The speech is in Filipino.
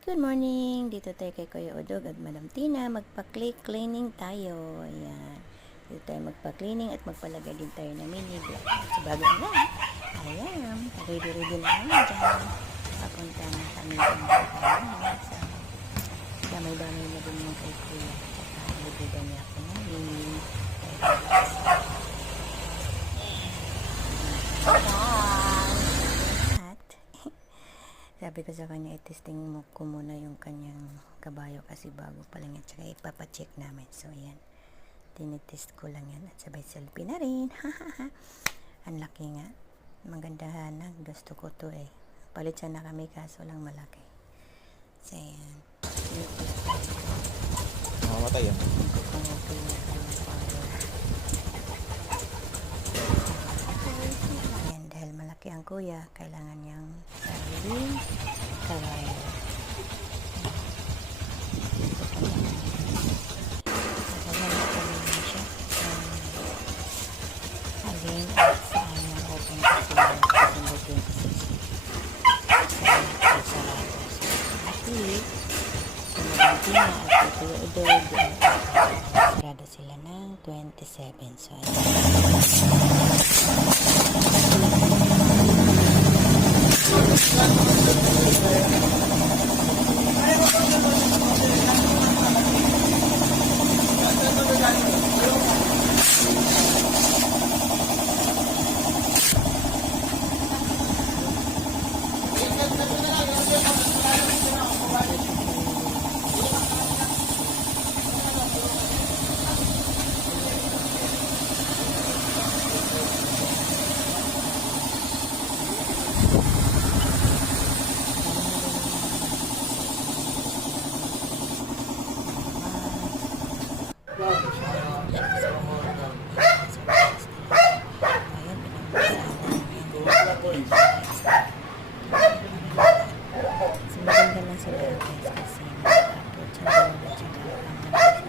Good morning! Dito tayo kay Kuya Udog at Madam Tina. Magpa-cleaning tayo. Ayan. Dito tayo magpa-cleaning at magpalagay din tayo ng mini vlog. So, bago na. Ayan. Ready-ready na kami dyan. Papunta na kami ng bahay. So, damay-damay na din yung kay Kuya. Tsaka, libigan niya ako ng mini. Sabi ko sa kanya, i-testing mo ko muna yung kanyang kabayo kasi bago pa lang yan. Tsaka ipapacheck namin. So, ayan. Tinitest ko lang yan. At sabay selfie na rin. Ang laki nga. Magandahan na. Gusto ko to eh. Palit siya na kami kaso lang malaki. So, ayan. Mamamatay yan. Ayan, dahil malaki ang kuya, kailangan niyang sariling kabayo. Nagagana kami na siya. Again, sa aming open kasi na December 26. Happy na at Kuya Udog. Sarado sila ng 27. So, maganda lang sila guys kasi nag-upload sa lola tsaka